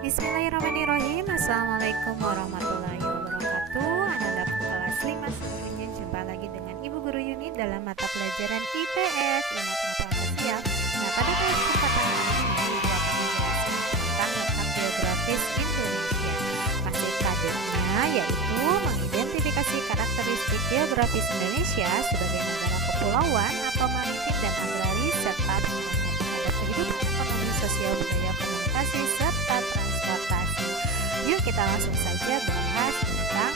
Bismillahirrahmanirrahim. Assalamualaikum warahmatullahi wabarakatuh. Anak kelas 5 semuanya, jumpa lagi dengan Ibu Guru Yuni dalam mata pelajaran IPS, Ilmu Pengetahuan Sosial. Nah, pada kesempatan ini Ibu akan menjelaskan tentang letak geografis Indonesia. Masih kadetnya yaitu mengidentifikasi karakteristik geografis Indonesia sebagai negara kepulauan atau maritim dan agraris serta pengaruhnya terhadap kehidupan ekonomi, sosial, budaya, komunikasi serta transportasi. Yuk kita langsung saja bahas tentang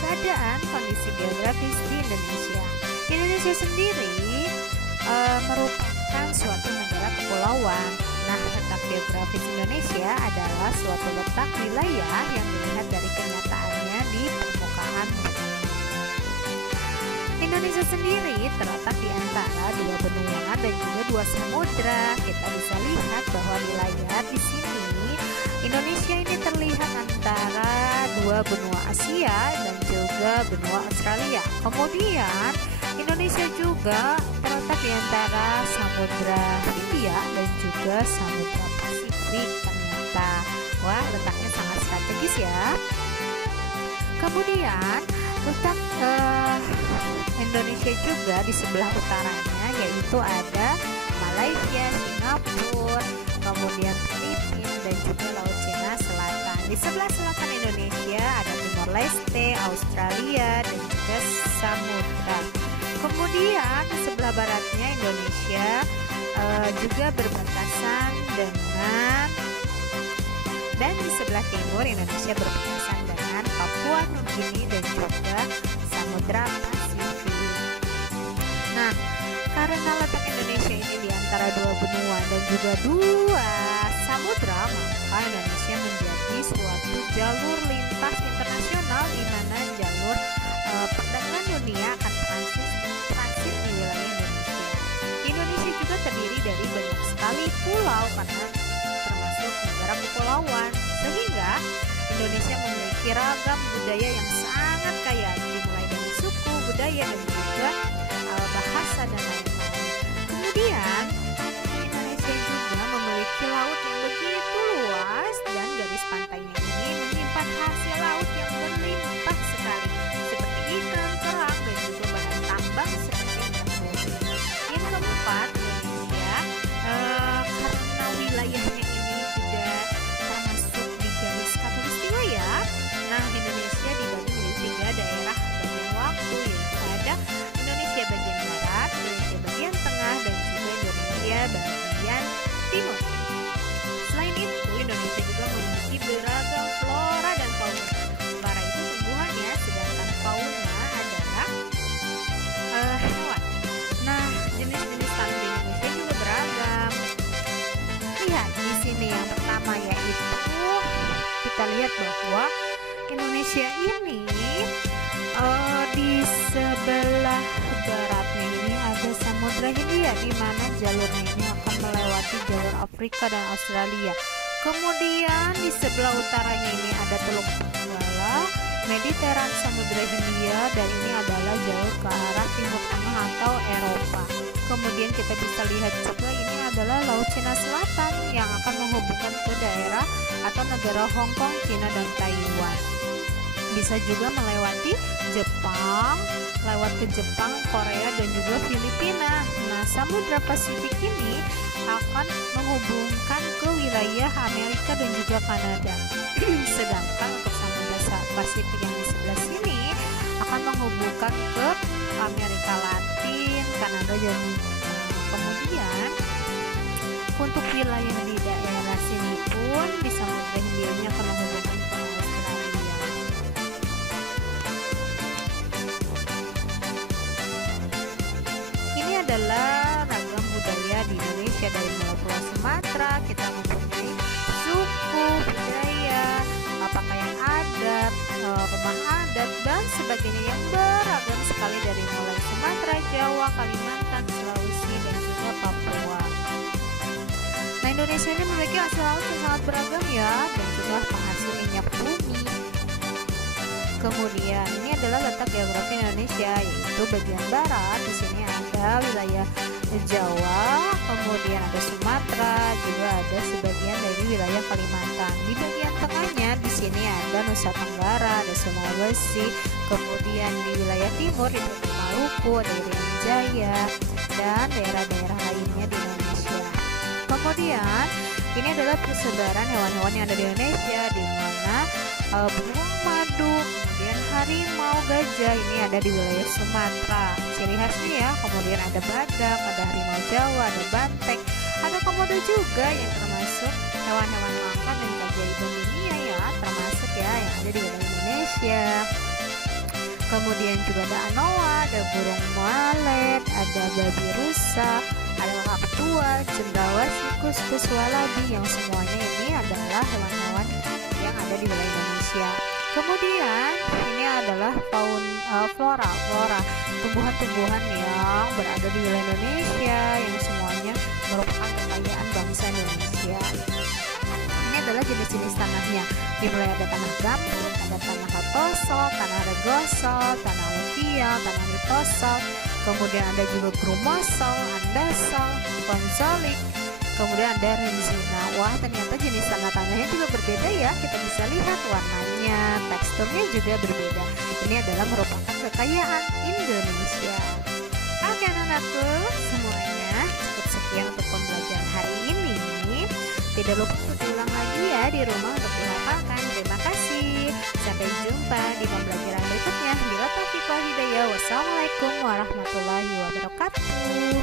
keadaan kondisi geografis di Indonesia. Indonesia sendiri merupakan suatu negara kepulauan. Nah, letak geografis Indonesia adalah suatu letak wilayah yang dilihat dari kenyataannya di permukaan bumi. Indonesia sendiri terletak di antara dua benua dan juga dua samudra. Kita bisa lihat bahwa wilayah di sini Indonesia ini terlihat antara dua benua Asia dan juga benua Australia. Kemudian Indonesia juga terletak di antara Samudra Hindia dan juga Samudra Pasifik. Ternyata, wah, letaknya sangat strategis ya. Kemudian letak Indonesia juga di sebelah utaranya, yaitu ada Malaysia, Singapura, kemudian Filipina dan juga Laut Cina Selatan. Di sebelah selatan Indonesia ada Timor Leste, Australia dan juga Samudra. Kemudian di sebelah baratnya Indonesia juga berbatasan dengan, dan di sebelah timur Indonesia berbatasan dengan Papua Nugini dan juga Samudra Pasifik. Nah, karena letak Indonesia ini di antara dua benua dan juga dua samudra, maka Indonesia menjadi suatu jalur lintas internasional di mana jalur perdagangan dunia akan transit di wilayah Indonesia. Indonesia juga terdiri dari banyak sekali pulau karena termasuk negara kepulauan, sehingga Indonesia memiliki ragam budaya yang sangat kaya, dimulai dari suku, budaya dan juga bahasa dan lain-lain. Kemudian Indonesia juga memiliki laut yang begitu luas dan garis pantainya ini menyimpan hasil laut yang berlimpah sekali, seperti ikan, kerang dan juga bahan tambang seperti minyak bumi. Yang keempat, Indonesia karena wilayahnya ini juga termasuk di garis khatulistiwa ya. Nah, Indonesia dibagi menjadi 3 daerah bagian waktu, yaitu ada Indonesia bagian barat, Indonesia bagian tengah, dan juga Indonesia bagian timur. Selain itu, Indonesia juga memiliki beragam flora dan fauna. Flora itu tumbuhannya, sedangkan fauna adalah hewan. Nah, jenis-jenis tanaman di Indonesia juga beragam. Lihat di sini yang pertama, yaitu kita lihat bahwa Indonesia ini di sebelah baratnya ini ada Samudra Hindia, di mana jalurnya ini akan melewati jalur Afrika dan Australia. Kemudian di sebelah utaranya ini ada Teluk Benggala, Mediteran, Samudra Hindia, dan ini adalah jalur ke arah Timur Tengah atau Eropa. Kemudian kita bisa lihat juga ini adalah Laut Cina Selatan yang akan menghubungkan ke daerah atau negara Hong Kong, Cina, dan Taiwan. Bisa juga melewati Jepang, lewat ke Jepang, Korea, dan juga Filipina. Nah, Samudra Pasifik ini akan menghubungkan ke wilayah Amerika dan juga Kanada. Sedangkan untuk Samudra Pasifik yang di sebelah sini akan menghubungkan ke Amerika Latin, Kanada, dan kemudian untuk wilayah di daerah sini pun di Samudra Hindia ini akan menghubungkan ke Australia. Ini adalah ragam budaya di Indonesia, dari mulai Pulau Sumatera kita mempunyai suku, budaya, pakaian adat, rumah adat dan sebagainya yang beragam sekali dari mulai Sumatera, Jawa, Kalimantan, Sulawesi dan juga Papua. Nah, Indonesia ini memiliki hasil laut yang sangat beragam ya, dan juga penghasil minyak bumi. Kemudian ini adalah letak geografi Indonesia, yaitu bagian barat. Di sini ada wilayah Jawa, kemudian ada Sumatera, juga ada sebagian dari wilayah Kalimantan. Di bagian tengahnya di sini ada Nusa Tenggara, ada Sulawesi, kemudian di wilayah timur itu Maluku, ada Irian Jaya, dan daerah-daerah lainnya di Indonesia. Kemudian ini adalah persebaran hewan-hewan yang ada di Indonesia, di mana beruang madu, kemudian harimau, gajah ini ada di wilayah Sumatera. Ciri khasnya ya, kemudian ada badak, ada harimau Jawa, ada banteng, ada komodo juga yang termasuk hewan-hewan langka dan keajaiban dunia ya, termasuk ya yang ada di wilayah Indonesia. Kemudian juga ada anoa, ada burung walet, ada babi rusa, ada kaktua, cendrawasih, kuskus, walabi, yang semuanya ini adalah hewan-hewan yang ada di wilayah Indonesia. Kemudian ini adalah flora, tumbuhan-tumbuhan yang berada di wilayah Indonesia yang semuanya merupakan kekayaan bangsa Indonesia. Ini adalah jenis-jenis tanahnya. Dimulai ada tanah gambut, ada tanah katosol, tanah regosol, tanah aluvial, tanah litosol, kemudian ada juga grumosol, andesol, konsolik, kemudian ada renzina. Wah, ternyata jenis tanah-tanahnya juga berbeda ya. Kita bisa lihat warnanya, teksturnya juga berbeda. Ini adalah merupakan kekayaan Indonesia. Oke anak-anakku, semuanya cukup sekian untuk pembelajaran hari ini. Tidak lupa untuk diulang lagi ya di rumah untuk dihafalkan. Terima kasih. Sampai jumpa di pembelajaran berikutnya. Bila taufiq wal hidayah. Wassalamualaikum warahmatullahi wabarakatuh.